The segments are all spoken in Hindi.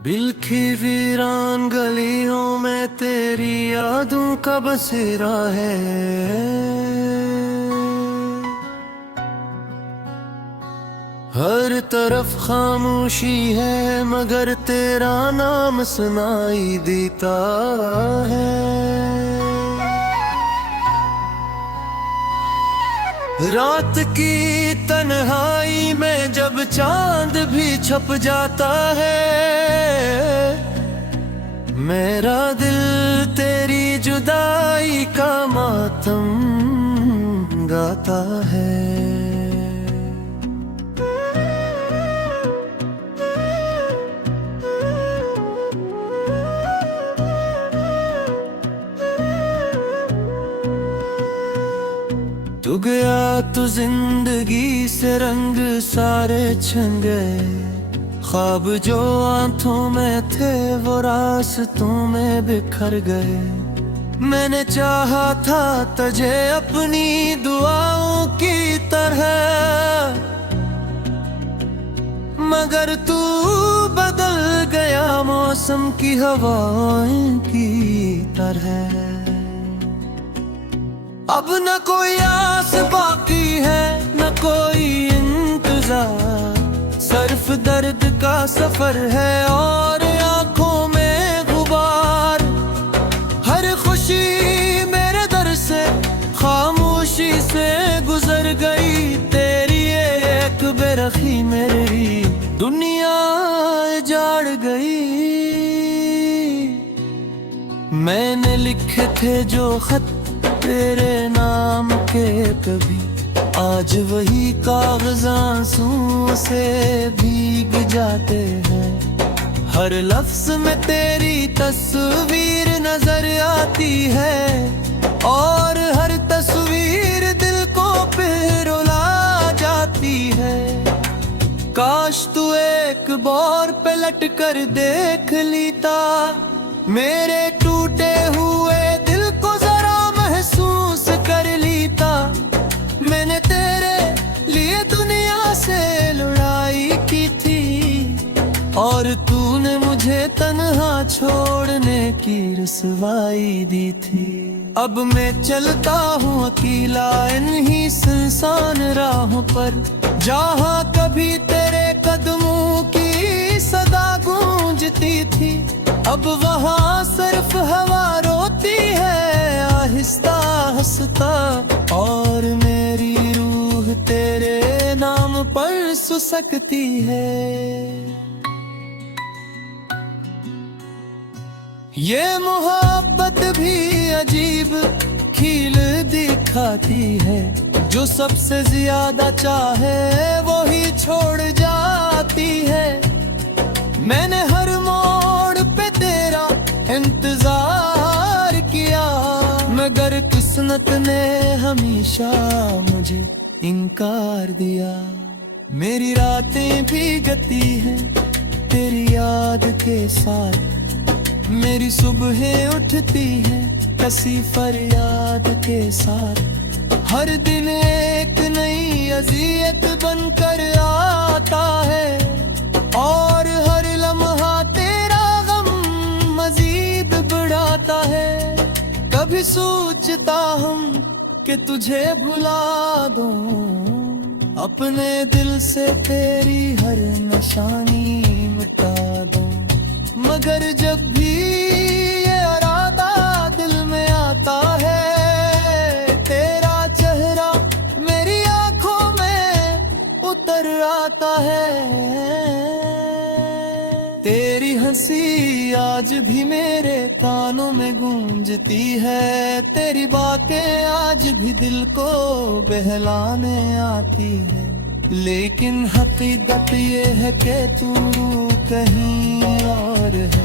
बिलखी वीरान गलियों में तेरी यादों का बसेरा है। हर तरफ खामोशी है मगर तेरा नाम सुनाई देता है। रात की तन्हाई में जब चांद भी छप जाता है, मेरा दिल तेरी जुदाई का मातम गाता है। तू गया तो जिंदगी से रंग सारे छन गए। ख्वाब जो आंखों में थे वो रास्तों में बिखर गए। मैंने चाहा था तुझे अपनी दुआओं की तरह, मगर तू बदल गया मौसम की हवाओं की तरह। अब न कोई आस बाकी है न कोई इंतजार, सिर्फ दर्द का सफर है और आंखों में गुबार। हर खुशी मेरे दर से खामोशी से गुजर गई, तेरी एक बेरखी मेरी दुनिया जाड़ गई। मैंने लिखे थे जो खत तेरे नाम के कभी, आज वही कागज़ आंसुओं से भीग जाते हैं। हर लफ्ज़ में तेरी तस्वीर नजर आती है और हर तस्वीर दिल को फिर रुला जाती है। काश तू एक बार पलट कर देख लेता, मेरे टूटे हुए दिल को जरा महसूस कर लेता। मैंने तेरे लिए दुनिया से लड़ाई की थी और तूने मुझे तन्हा छोड़ने की रसवाई दी थी। अब मैं चलता हूँ अकेला इन्हीं सुनसान राहों पर, जहाँ कभी तेरे कदमों की सदा गूंजती थी। अब वहाँ सिर्फ हवा रोती है आहिस्ता हंसता, और मेरी रूह तेरे नाम पर सुसकती है। ये मोहब्बत भी अजीब खील दिखाती है, जो सबसे ज्यादा चाहे वो ही छोड़ जाती है। मैंने हर मोड़ पे तेरा इंतजार किया, मगर किस्मत ने हमेशा मुझे इनकार दिया। मेरी रातें भी गती हैं तेरी याद के साथ, मेरी सुबहें उठती हैं कसी फरियाद के साथ। हर दिन एक नई अज़ियत बनकर आता है और हर लम्हा तेरा गम मजीद बढ़ाता है। कभी सोचता हूँ कि तुझे भुला दूं, अपने दिल से तेरी हर निशानी मिटा दूं, मगर जब भी ये इरादा दिल में आता है, तेरा चेहरा मेरी आंखों में उतर आता है। तेरी हंसी आज भी मेरे कानों में गूंजती है, तेरी बातें आज भी दिल को बहलाने आती है। लेकिन हकीकत ये है कि तू कहीं और है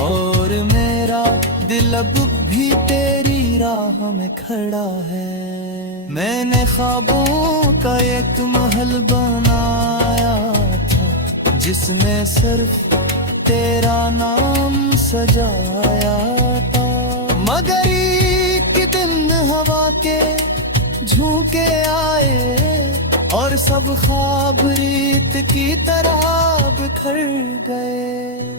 और मेरा दिल अब भी तेरी राह में खड़ा है। मैंने ख्वाबों का एक महल बनाया था, जिसमें सिर्फ तेरा नाम सजाया था, मगर एक दिन हवा के झोंके आए और सब ख्वाब रीत की तरह बिखर गए।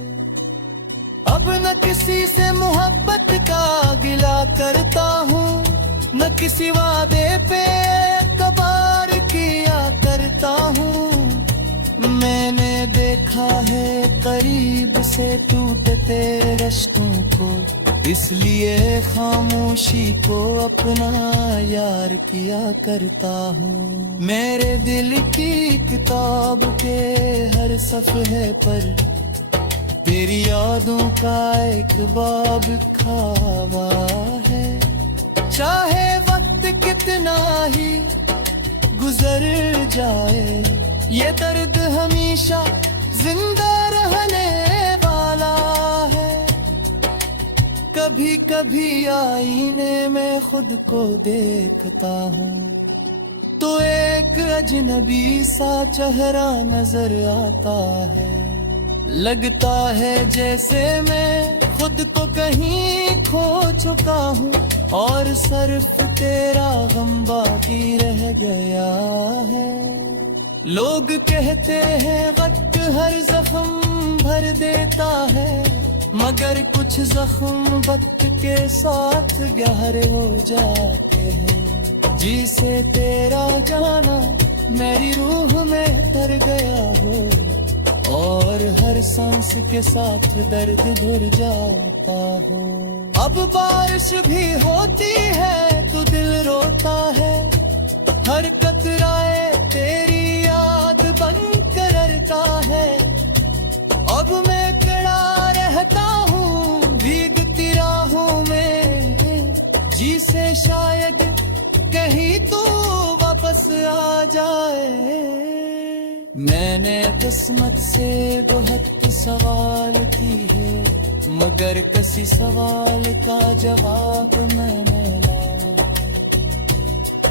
अब न किसी से मोहब्बत का गिला करता हूँ, न किसी वादे पे कबार किया करता हूँ। मैंने देखा है करीब से टूटते रिश्तों को, इसलिए खामोशी को अपना यार किया करता हूँ। मेरे दिल की किताब के हर सफ़े पर तेरी यादों का एक बाब खावा है। चाहे वक्त कितना ही गुजर जाए, ये दर्द हमेशा जिंदा रहने वाला है। कभी कभी आईने में खुद को देखता हूँ तो एक अजनबी सा चेहरा नजर आता है। लगता है जैसे मैं खुद को कहीं खो चुका हूँ और सिर्फ तेरा गम बाकी रह गया है। लोग कहते हैं वक्त हर जख्म भर देता है, मगर कुछ जख्म वक्त के साथ गहरे हो जाते हैं। जिसे तेरा जाना मेरी रूह में तर गया हो और हर सांस के साथ दर्द भर जाता हो। अब बारिश भी होती है तो दिल रोता है, हर कतराए तेरी याद बन कर रहता है। अब मैं खड़ा रहता हूँ भीगती राहों में, जिसे शायद कहीं तो वापस आ जाए। मैंने किस्मत से बहुत सवाल की है, मगर किसी सवाल का जवाब मैंने लाया।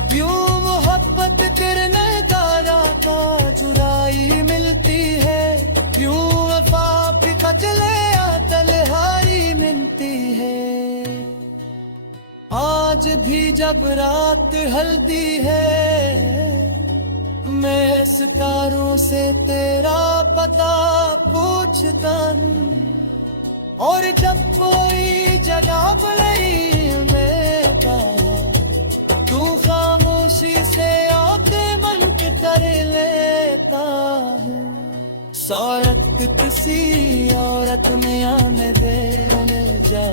क्यों मोहब्बत करने का राता चुराई मिलती है, क्यों वफा फिका चले तलहारी मिलती है। आज भी जब रात हल्दी है, मैं सितारों से तेरा पता पूछता हूँ, और जब कोई जगह पड़ी मैं तू खामोशी से आके मन के कर लेता है। सौरत किसी औरत में आने दे जा,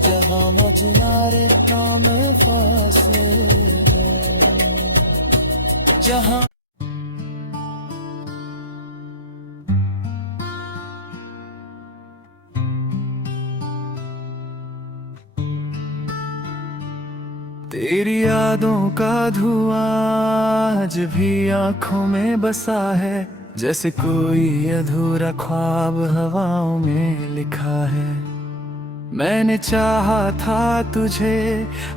जहाँ मजनारे काम फासे जहाँ। तेरी यादों का धुआं आज भी आंखों में बसा है, जैसे कोई अधूरा ख्वाब हवाओं में लिखा है। मैंने चाहा था तुझे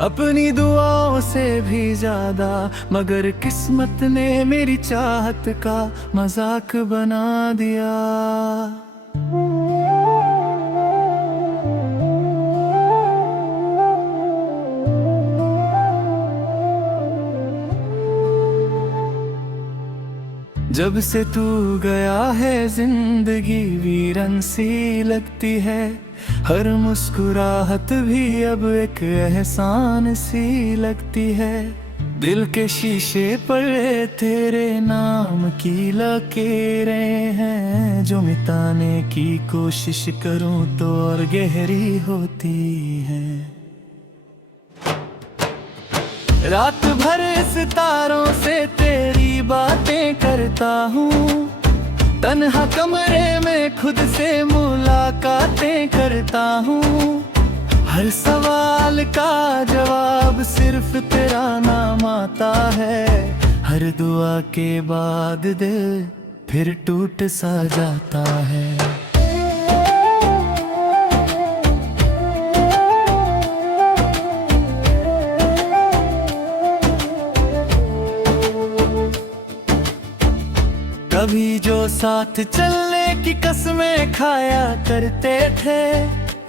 अपनी दुआओं से भी ज्यादा, मगर किस्मत ने मेरी चाहत का मजाक बना दिया। जब से तू गया है जिंदगी वीरन सी लगती है, हर मुस्कुराहट भी अब एक एहसान सी लगती है। दिल के शीशे पर तेरे नाम की लकीरें हैं, जो मिटाने की कोशिश करूं तो और गहरी होती हैं। रात भर सितारों से तेरी बातें करता हूँ, तन्हा कमरे में खुद से मुलाकातें करता हूँ। हर सवाल का जवाब सिर्फ तेरा नाम आता है, हर दुआ के बाद दिल फिर टूट सा जाता है। कभी जो साथ चलने की कसमें खाया करते थे,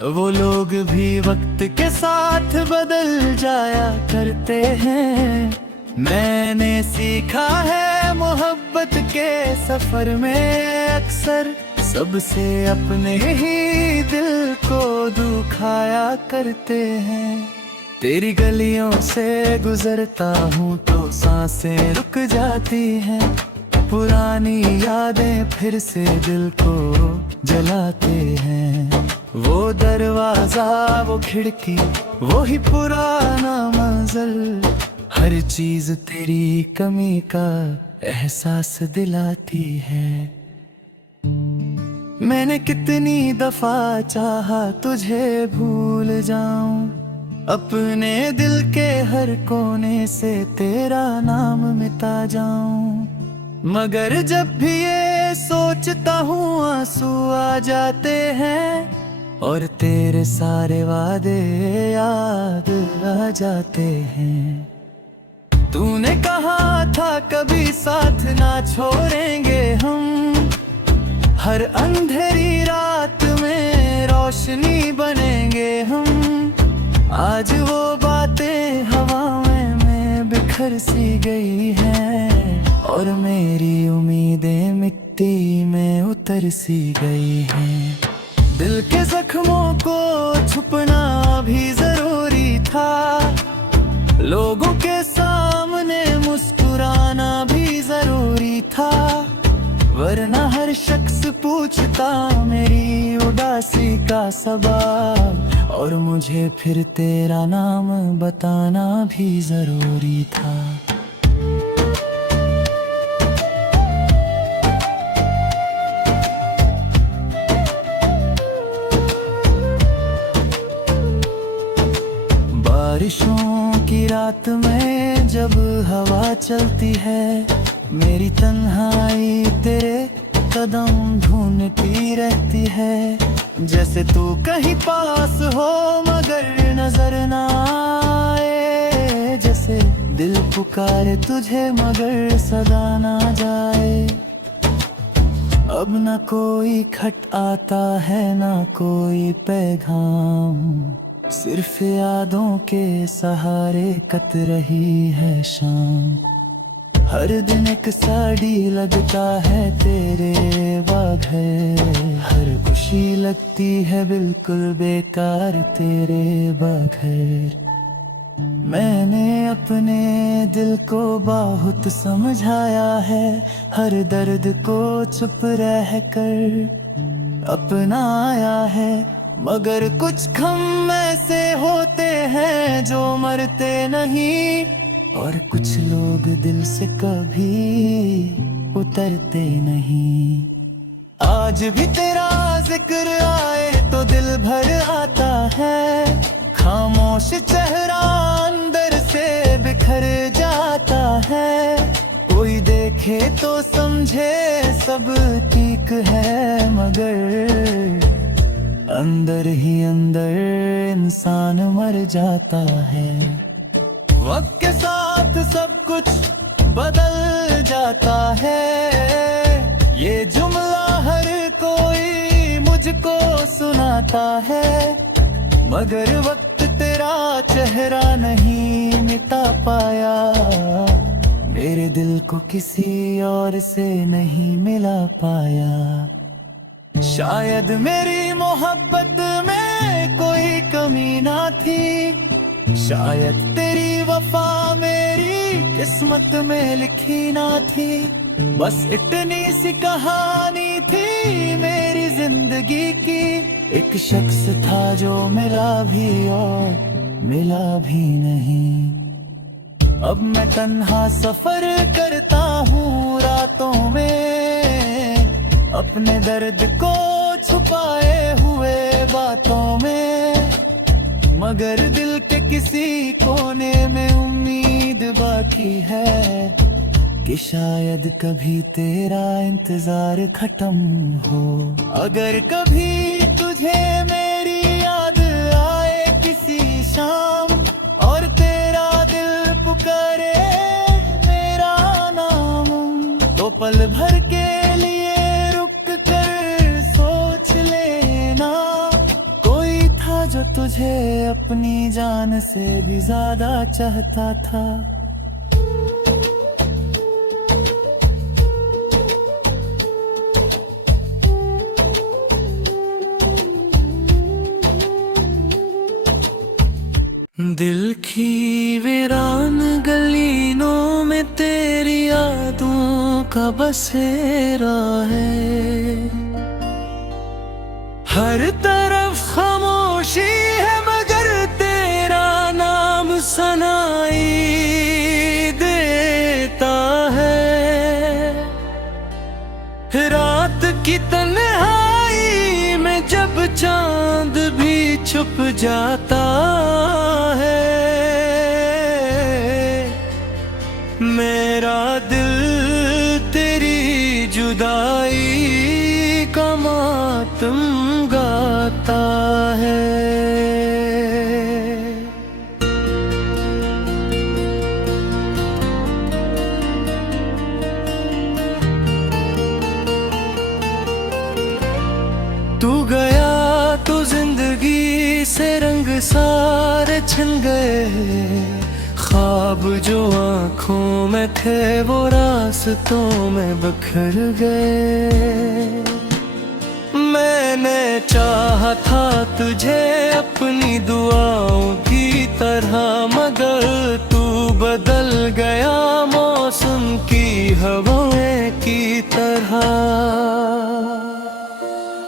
वो लोग भी वक्त के साथ बदल जाया करते हैं। मैंने सीखा है मोहब्बत के सफर में अक्सर सबसे अपने ही दिल को दुखाया करते हैं। तेरी गलियों से गुजरता हूँ तो सांसें रुक जाती हैं। पुरानी यादें फिर से दिल को जलाते हैं। वो दरवाजा, वो खिड़की, वो ही पुराना मंज़िल, हर चीज तेरी कमी का एहसास दिलाती है। मैंने कितनी दफा चाहा तुझे भूल जाऊं, अपने दिल के हर कोने से तेरा नाम मिटा जाऊं, मगर जब भी ये सोचता हूँ आंसू आ जाते हैं और तेरे सारे वादे याद आ जाते हैं। तूने कहा था कभी साथ ना छोड़ेंगे हम, हर अंधेरी रात में रोशनी बनेंगे हम। आज वो बातें हवाओं में बिखर सी गई हैं और मेरी उम्मीदें मिट्टी में उतर सी गई हैं। दिल के जख्मों को छुपना भी जरूरी था, लोगों के सामने मुस्कुराना भी जरूरी था, वरना हर शख्स पूछता मेरी उदासी का सबब और मुझे फिर तेरा नाम बताना भी जरूरी था। बारिशों की रात में जब हवा चलती है, मेरी तन्हाई तेरे कदम ढूंढती रहती है। जैसे तू कहीं पास हो मगर नजर ना आए, जैसे दिल पुकारे तुझे मगर सदा ना जाए। अब ना कोई खत आता है ना कोई पैगाम, सिर्फ यादों के सहारे कत रही है शाम। हर दिन एक साड़ी लगता है तेरे बगैर, हर खुशी लगती है बिल्कुल बेकार तेरे बगैर। मैंने अपने दिल को बहुत समझाया है, हर दर्द को चुप रह कर अपनाया है, मगर कुछ गम ऐसे होते हैं जो मरते नहीं और कुछ लोग दिल से कभी उतरते नहीं। आज भी तेरा जिक्र आए तो दिल भर आता है, खामोश चेहरा अंदर से बिखर जाता है। कोई देखे तो समझे सब ठीक है, मगर अंदर ही अंदर इंसान मर जाता है। वक्त के साथ सब कुछ बदल जाता है, ये जुमला हर कोई मुझको सुनाता है, मगर वक्त तेरा चेहरा नहीं मिटा पाया, मेरे दिल को किसी और से नहीं मिला पाया। शायद मेरी मोहब्बत में कोई कमी ना थी, शायद तेरी वफा मेरी किस्मत में लिखी ना थी, बस इतनी सी कहानी थी मेरी जिंदगी की। एक शख्स था जो मिला भी और मिला भी नहीं। अब मैं तन्हा सफर करता हूँ रातों में, अपने दर्द को छुपाए हुए बातों में, मगर दिल के किसी कोने में उम्मीद बाकी है कि शायद कभी तेरा इंतजार खत्म हो। अगर कभी तुझे मेरी याद आए किसी शाम और तेरा दिल पुकारे मेरा नाम, तो पल भर के लिए जो तुझे अपनी जान से भी ज्यादा चाहता था। का बसेरा है। हर तरफ खामोशी है मगर तेरा नाम सनाई देता है। रात की तन्हाई में जब चांद भी छुप जाता है, मेरा दिल तेरी जुदाई का मातम गाता है। तू गया तो जिंदगी से रंग सारे छिन गए। ख्वाब जो आँखों में थे वो रास्तों में बिखर गए। मैंने चाहा था तुझे अपनी दुआओं की तरह, मगर तू बदल गया मौसम की हवाएं की तरह।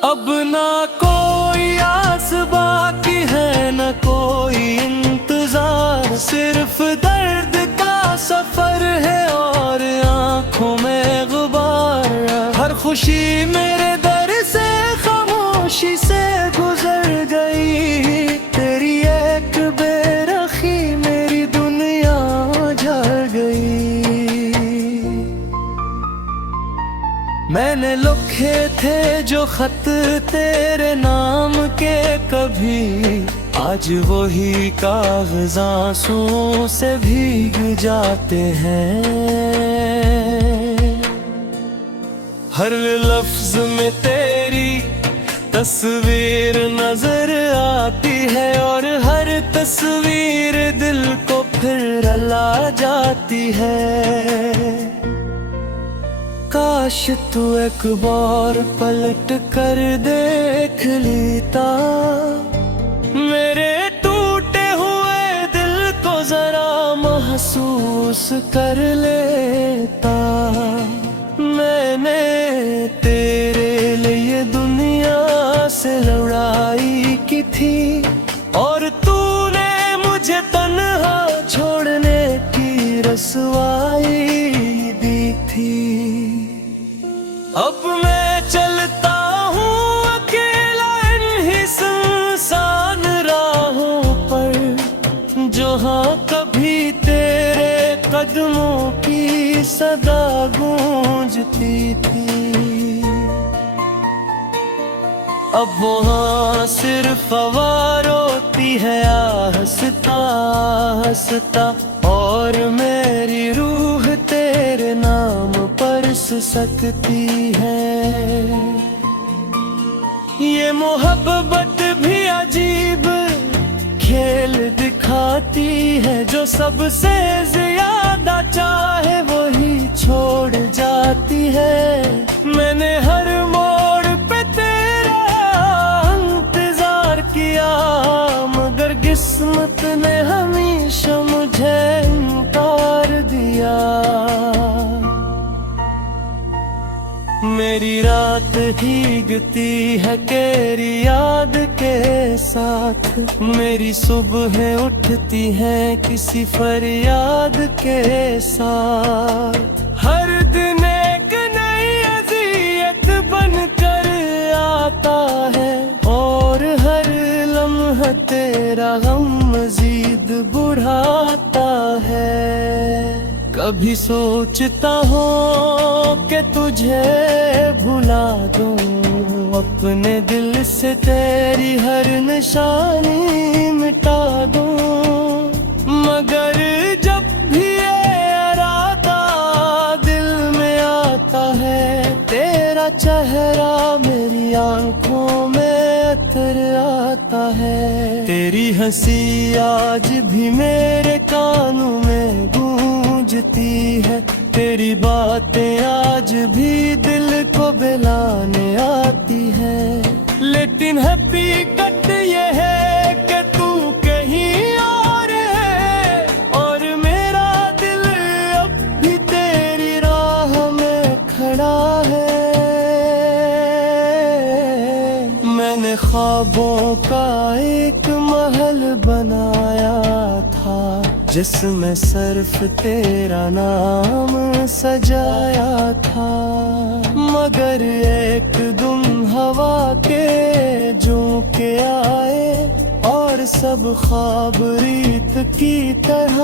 अब ना कोई आस बाकी है न कोई इंतजार, सिर्फ दर्द का सफर है और आंखों में गुबार। हर खुशी मेरे दर से खामोशी से गुजर गई। तेरी एक बेरखी मेरी दुनिया झड़ गई। मैंने लिखे थे जो खत तेरे नाम के कभी, आज वही कागज़ आंसुओं से भीग जाते हैं। हर लफ्ज में तेरी तस्वीर नजर आती है और हर तस्वीर दिल को फिर रुला जाती है। काश तू एक बार पलट कर देख लेता, मेरे टूटे हुए दिल को जरा महसूस कर लेता। मैंने तेरे लिए दुनिया से लड़ाई की थी और तूने मुझे तन्हा छोड़ने की रसवाई दी थी। अब मैं चलता हूँ अकेला इन्हीं सुनसान राहों पर, जहाँ कभी तेरे कदमों की सदा गूंजती थी। अब वहाँ सिर्फ हवा रोती है हंसता हंसता, और मेरी रूह तेरे नाम पर सकती है। ये मोहब्बत भी अजीब खेल दिखाती है, जो सबसे ज्यादा चाहे वही छोड़ जाती है। मैंने हर मोड़ पे तेरा इंतजार किया, मगर किस्मत ने हमेशा मुझे इनकार दिया। मेरी रात भीगती है तेरी याद के साथ, मेरी सुबह उठती है किसी फरियाद के साथ। हर दिन एक नई अज़ियत बनकर आता है और हर लम्हा तेरा गम मजीद बढ़ाता है। कभी सोचता हूँ कि तुझे भुला दूँ, अपने दिल से तेरी हर निशानी मिटा दूँ, मगर जब भी ये इरादा दिल में आता है, तेरा चेहरा मेरी आंखों में अतर आता है। तेरी हंसी आज भी मेरे कानों में गूंजती है, तेरी बातें आज भी दिल को बहलाने आती है। लेकिन हकीकत ये है कि तू कहीं और है और मेरा दिल अब भी तेरी राह में ख्वाबों का एक महल बनाया था, जिसमें सिर्फ तेरा नाम सजाया था। मगर एक दिन हवा के झोंके आए और सब ख्वाब रीत की तरह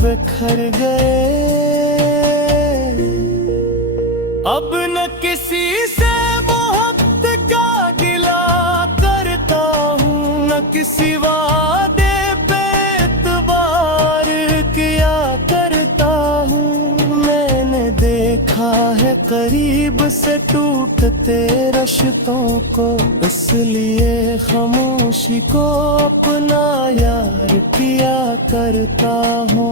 बिखर गए। अब न किसी से मोहब्बत का गिला करता हूँ, न किसी वादे पे एतबार किया करता हूँ। मैंने देखा है करीब से टूटते रिश्तों को, इसलिए खामोशी को अपना यार किया करता हूँ।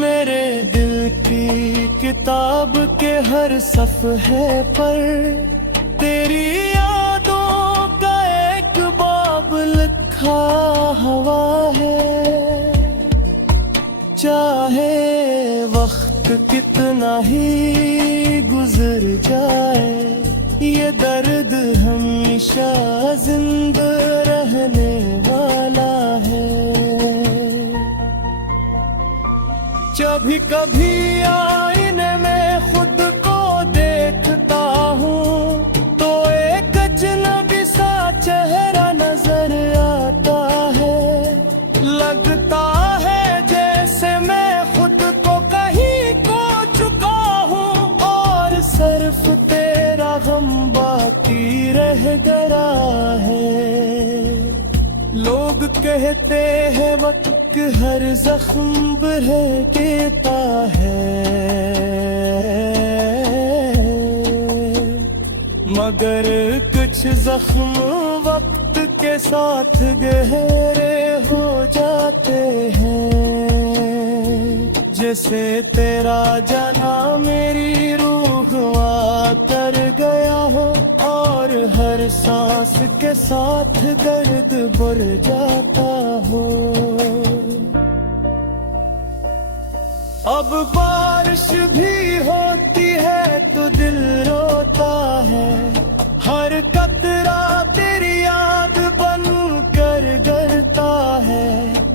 मेरे दिल की किताब के हर सफ़हे पर तेरी यादों का एक बाब लिखा हुआ है। चाहे वक्त कितना ही गुजर जाए, ये दर्द हमेशा जिंदा रहने वाला है। जब भी कभी आईने में खुद को देखता हूँ, तो एक अजनबी सा चेहरा नजर आता है। लगता है जैसे मैं खुद को कहीं खो चुका हूँ, और सिर्फ तेरा गम बाकी रह गया है। लोग कहते हैं वक्त हर जख्म भर देता है, मगर कुछ जख्म वक्त के साथ गहरे हो जाते हैं। जैसे तेरा जाना मेरी रूह कर गया हो, और हर सांस के साथ दर्द बढ़ जाता हो। अब बारिश भी होती है तो दिल रोता है, हर कतरा तेरी याद बन कर गिरता है।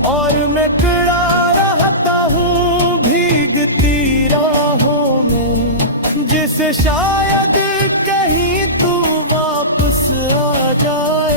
और मैं खड़ा रहता हूँ भीगती राहों में, जिसे शायद कहीं तू वापस आ जाए।